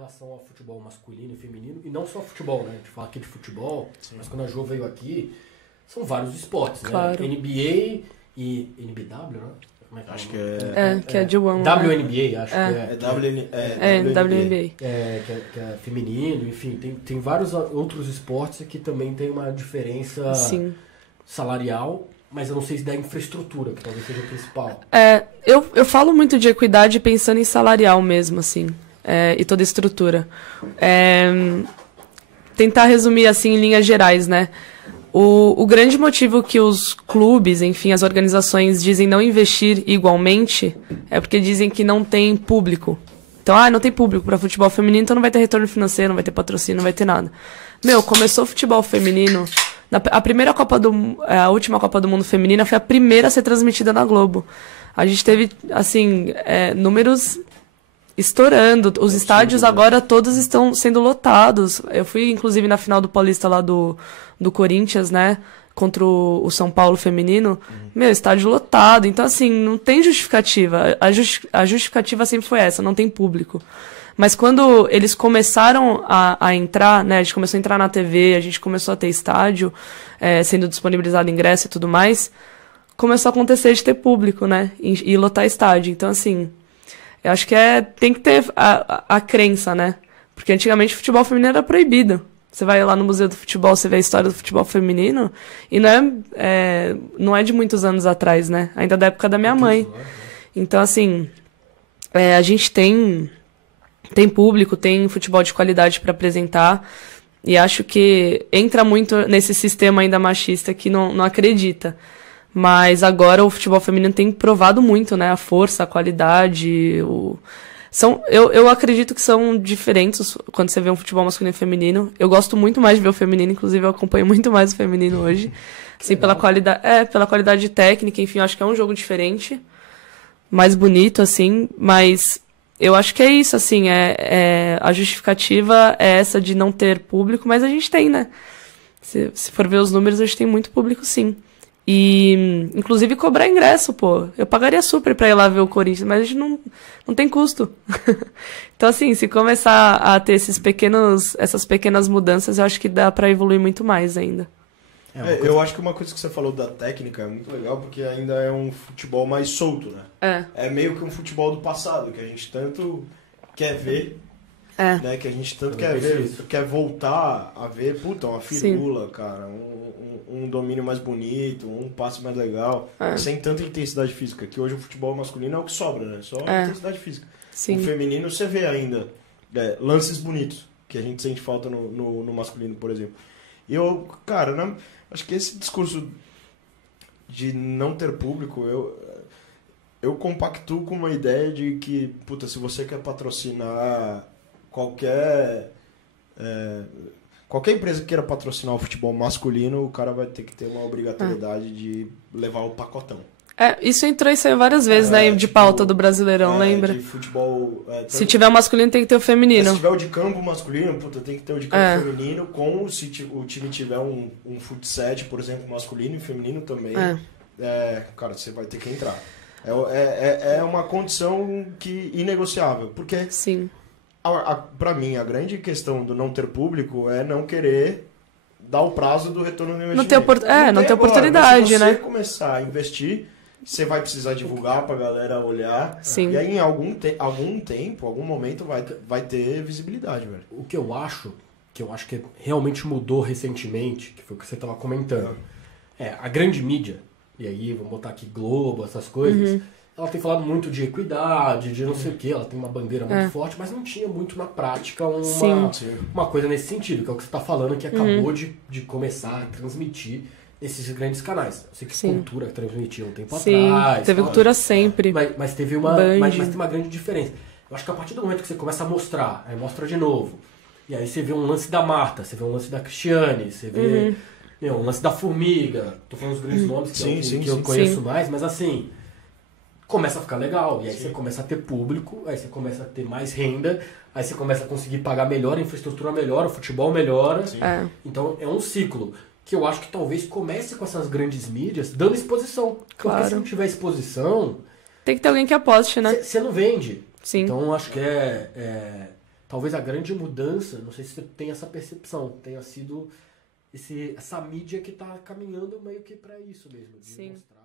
relação ao futebol masculino e feminino, e não só futebol, né? A gente fala aqui de futebol, mas quando a Jo veio aqui, são vários esportes, claro. né? NBA e NBW, né? Acho que que é de One. WNBA, acho que é. WNBA. Que é feminino, enfim, tem vários outros esportes que também tem uma diferença salarial, mas eu não sei se da infraestrutura, que talvez seja o principal. Eu falo muito de equidade pensando em salarial mesmo, assim, e toda a estrutura. Tentar resumir, assim, em linhas gerais, né? O grande motivo que os clubes, enfim, as organizações dizem não investir igualmente é porque dizem que não tem público. Então, não tem público para futebol feminino, então não vai ter retorno financeiro, não vai ter patrocínio, não vai ter nada. Começou o futebol feminino... A última Copa do Mundo feminina foi a primeira a ser transmitida na Globo. A gente teve, assim, números estourando. Os estádios agora todos estão sendo lotados. Eu fui, inclusive, na final do Paulista lá do Corinthians, né? Contra o São Paulo feminino. Estádio lotado. Então, assim, não tem justificativa. A justificativa sempre foi essa, não tem público. Mas quando eles começaram a entrar, né? A gente começou a entrar na TV, a gente começou a ter estádio, sendo disponibilizado ingresso e tudo mais, começou a acontecer de ter público, né? E lotar estádio. Então, assim, eu acho que tem que ter a crença, né? Porque antigamente o futebol feminino era proibido. Você vai lá no Museu do Futebol, você vê a história do futebol feminino, e não é de muitos anos atrás, né? Ainda da época da minha mãe. Então, assim, a gente tem público, tem futebol de qualidade para apresentar, e acho que entra muito nesse sistema ainda machista que não acredita. Mas agora o futebol feminino tem provado muito, né? A força, a qualidade, eu acredito que são diferentes quando você vê um futebol masculino e feminino. Eu gosto muito mais de ver o feminino, inclusive eu acompanho muito mais o feminino hoje. Assim, pela qualidade técnica, enfim, eu acho que é um jogo diferente, mais bonito, assim, mas eu acho que é isso, assim, a justificativa é essa de não ter público, mas a gente tem, né? Se for ver os números, a gente tem muito público, sim. E, inclusive, cobrar ingresso, pô. Eu pagaria super pra ir lá ver o Corinthians, mas a gente não tem custo. Então, assim, se começar a ter essas pequenas mudanças, eu acho que dá pra evoluir muito mais ainda. Eu acho que uma coisa que você falou da técnica é muito legal, porque ainda é um futebol mais solto, né? É meio que um futebol do passado, que a gente tanto quer ver, né? Que a gente tanto quer ver, quer voltar a ver, uma firula, cara, um domínio mais bonito, um passe mais legal, sem tanta intensidade física, que hoje o futebol masculino é o que sobra, né? Só intensidade física. Sim. O feminino você vê ainda lances bonitos, que a gente sente falta no masculino, por exemplo. E eu, cara, acho que esse discurso de não ter público, eu compactuo com uma ideia de que, se você quer patrocinar qualquer empresa que queira patrocinar o futebol masculino, o cara vai ter que ter uma obrigatoriedade de levar o pacotão. Isso entrou e saiu várias vezes, né? De pauta do Brasileirão, lembra? De futebol... se tiver o masculino, tem que ter o feminino. Se tiver o de campo masculino, tem que ter o de campo feminino, se o time tiver um futset, por exemplo, masculino e feminino também, cara, você vai ter que entrar. É uma condição inegociável, porque... Sim. Pra mim, a grande questão do não ter público é não querer dar o prazo do retorno do investimento. Não ter oportunidade, se você né? começar a investir, você vai precisar divulgar pra galera olhar. Sim. E aí, em algum momento, vai ter visibilidade, velho. O que eu acho que realmente mudou recentemente, que foi o que você estava comentando, a grande mídia, e aí vamos botar aqui Globo, essas coisas, ela tem falado muito de equidade, de não sei o quê, ela tem uma bandeira muito forte, mas não tinha muito na prática uma coisa nesse sentido, que é o que você está falando, que acabou de começar a transmitir nesses grandes canais. Eu sei que Cultura transmitiu um tempo atrás. Teve Cultura sempre. Mas teve mas tem uma grande diferença. Eu acho que a partir do momento que você começa a mostrar, aí mostra de novo, e aí você vê um lance da Marta, você vê um lance da Cristiane, você vê um lance da Formiga, tô falando os grandes nomes que eu conheço mais, mas assim... começa a ficar legal, e aí você começa a ter público, aí você começa a ter mais renda, aí você começa a conseguir pagar melhor, a infraestrutura melhora, o futebol melhora. Então é um ciclo que eu acho que talvez comece com essas grandes mídias dando exposição. Claro. Porque se não tiver exposição... tem que ter alguém que aposte, né? Você não vende. Sim. Então eu acho que talvez a grande mudança, não sei se você tem essa percepção, tenha sido essa mídia que está caminhando meio que para isso mesmo, de Sim. mostrar.